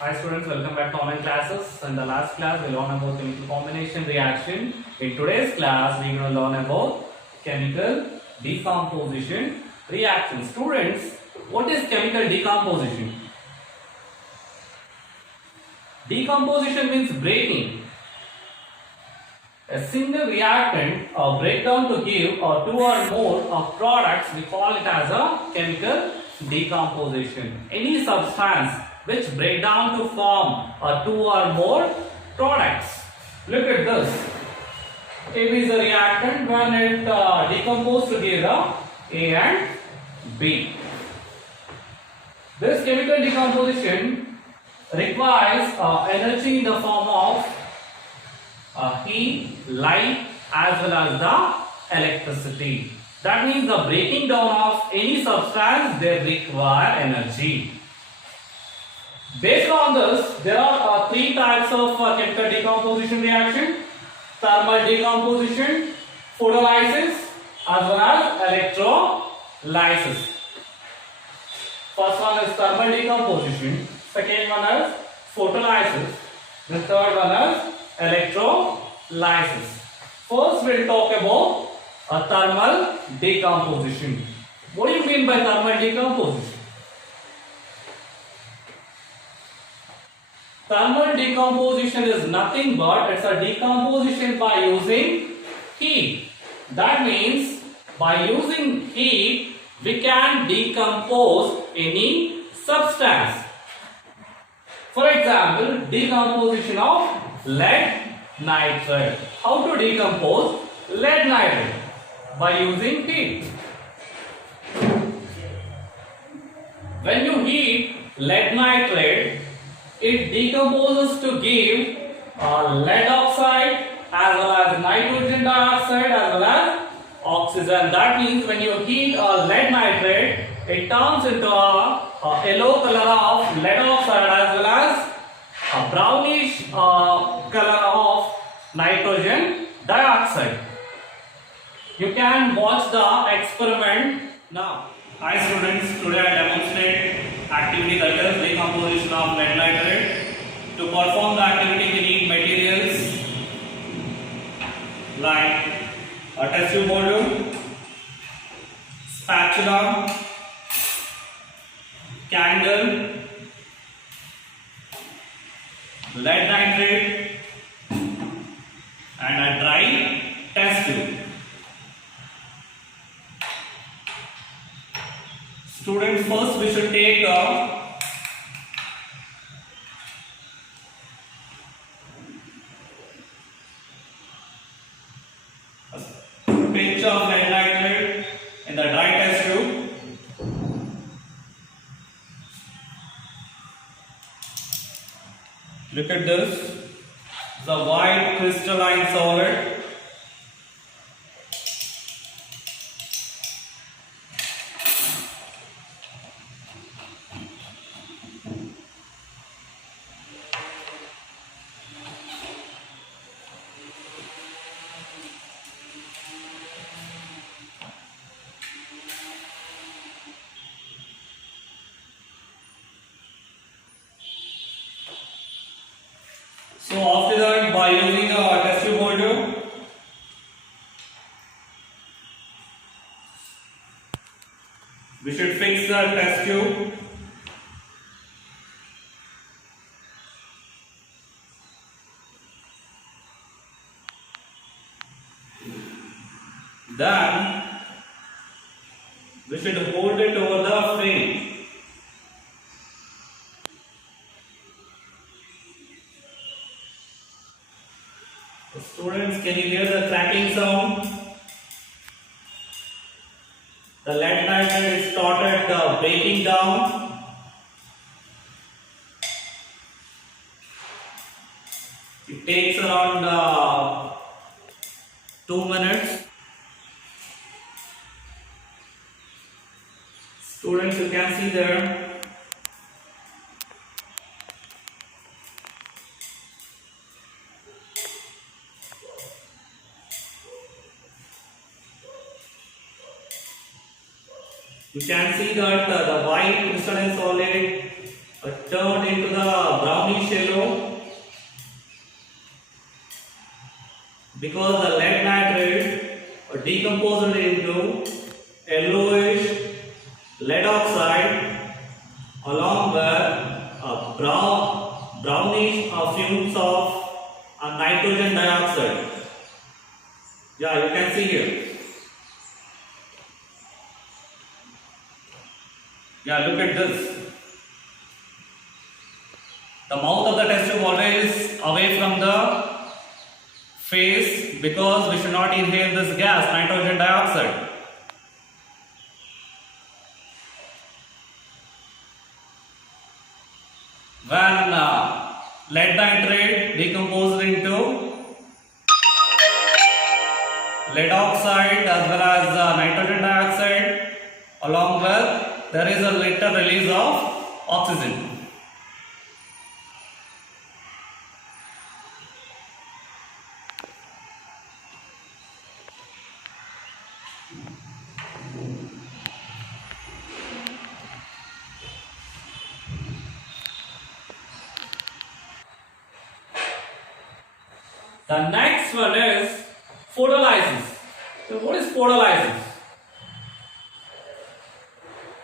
Hi students, welcome back to online classes. In the last class, we learned about chemical combination reaction. In today's class, we're going to learn about chemical decomposition reaction. Students, what is chemical decomposition? Decomposition means breaking. A single reactant or breakdown to give two or more of products, we call it as a chemical decomposition. Any substance which break down to form two or more products. Look at this. It is a reactant when it decomposes together A and B. This chemical decomposition requires energy in the form of heat, light as well as the electricity. That means the breaking down of any substance, they require energy. Based on this, there are three types of chemical decomposition reaction: thermal decomposition, photolysis as well as electrolysis. First one is thermal decomposition, second one is photolysis, the third one is electrolysis. First we'll talk about a thermal decomposition. What do you mean by thermal decomposition? Thermal decomposition is nothing but it's a decomposition by using heat. That means by using heat we can decompose any substance. For example, decomposition of lead nitrate. How to decompose lead nitrate? By using heat. When you heat lead nitrate, it decomposes to give lead oxide as well as nitrogen dioxide as well as oxygen. That means when you heat lead nitrate, it turns into a yellow color of lead oxide as well as a brownish color of nitrogen dioxide. You can watch the experiment now. Hi students, today I demonstrate activity that is decomposition of lead nitrate. To perform the activity we need materials like a test tube module, spatula, candle, lead nitrate and a dry test tube. Students, first we should take a pinch of lead nitrate in the dry test tube. Look at this, the white crystalline solid. So after that, by using a test tube holder, we should fix the test tube. Then we should hold it over the frame. Students, can you hear the cracking sound? The lead nitrate started breaking down. It takes around 2 minutes. Students, you can see there. You can see that the white crystalline solid turned into the brownish yellow because the lead nitrate decomposed into yellowish lead oxide along with brownish fumes of nitrogen dioxide. Yeah, you can see here. Yeah, look at this. The mouth of the test tube always away from the face because we should not inhale this gas, nitrogen dioxide. When lead nitrate decomposed into lead oxide as well as nitrogen dioxide, along with there is a later release of oxygen. The next one is photolysis. So what is photolysis?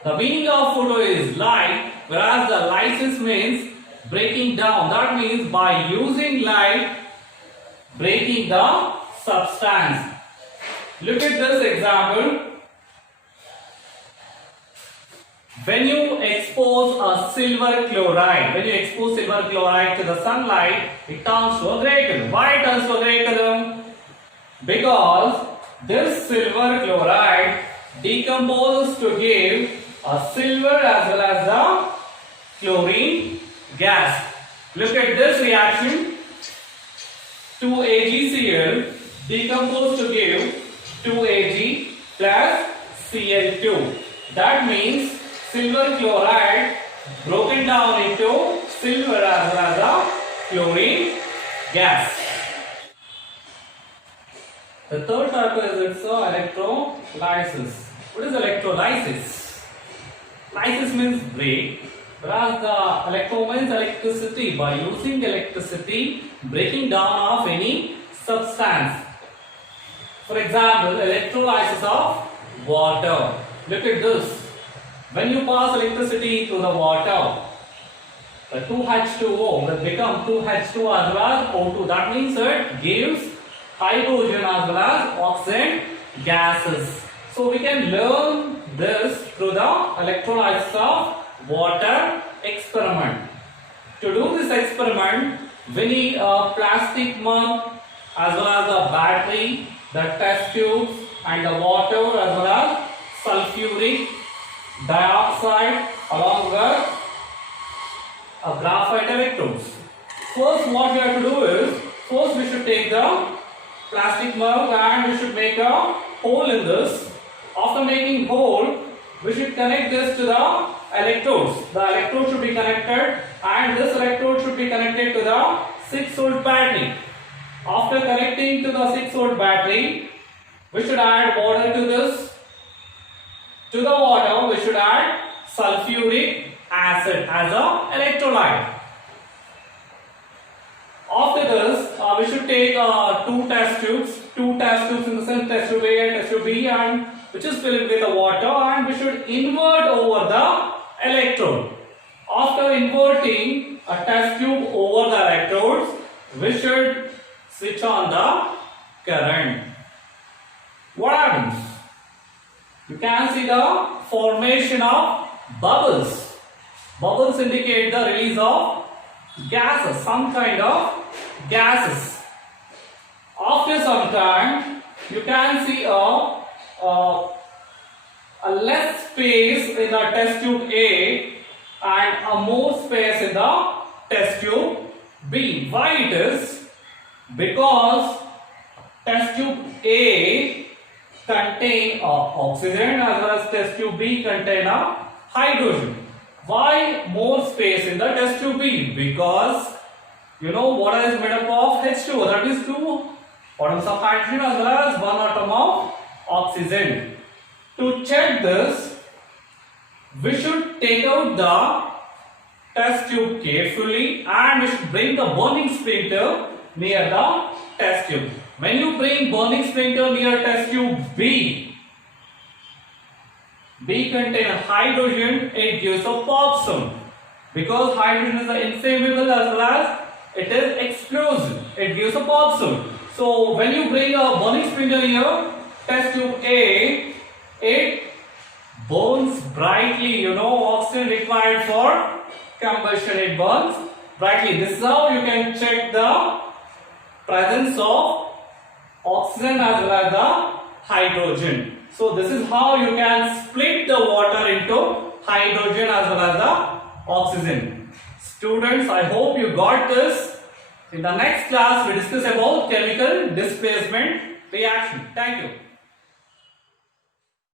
The meaning of photo is light, whereas the lysis means breaking down. That means by using light, breaking the substance. Look at this example. When you expose a silver chloride, to the sunlight, it turns to a grey color. Why it turns to a grey color? Because this silver chloride decomposes to give a silver as well as the chlorine gas. Look at this reaction. 2AgCl decomposed to give 2Ag plus Cl2. That means silver chloride broken down into silver as well as the chlorine gas. The third type is electrolysis. What is electrolysis? Lysis means break, whereas the electro means electricity. By using electricity, breaking down of any substance. For example, electrolysis of water. Look at this. When you pass electricity to the water, the 2H2O will become 2H2 as well as O2. That means it gives hydrogen as well as oxygen gases. So we can learn this through the electrolysis of water experiment. To do this experiment, we need a plastic mug as well as a battery, the test tubes and the water as well as sulfuric dioxide along with a graphite electrodes. First what we have to do is, first we should take the plastic mug and we should make a hole in this. After making hole, we should connect this to the electrodes. The electrode should be connected and this electrode should be connected to the 6-volt battery. After connecting to the 6-volt battery, we should add water to this. To the water, we should add sulfuric acid as a electrolyte. After this, we should take two test tubes in the same test tube A and test tube B, and which is filled with the water, and we should invert over the electrode. After inverting a test tube over the electrodes, we should switch on the current. What happens? You can see the formation of bubbles. Bubbles indicate the release of gases, some kind of gases. After some time, you can see a less space in the test tube A and a more space in the test tube B. Why it is? Because test tube A contain oxygen as well as test tube B contain a hydrogen. Why more space in the test tube B? Because you know water is made up of H2O, that is 2 atoms of hydrogen as well as 1 atom of oxygen. To check this, we should take out the test tube carefully and we should bring the burning splinter near the test tube. When you bring burning splinter near test tube B contains hydrogen, it gives a pop sound. Because hydrogen is inflammable as well as it is explosive. It gives a pop sound. So when you bring a burning splinter near test tube A, it burns brightly. You know, oxygen required for combustion, it burns brightly. This is how you can check the presence of oxygen as well as the hydrogen. So this is how you can split the water into hydrogen as well as the oxygen. Students, I hope you got this. In the next class, we discuss about chemical displacement reaction. Thank you.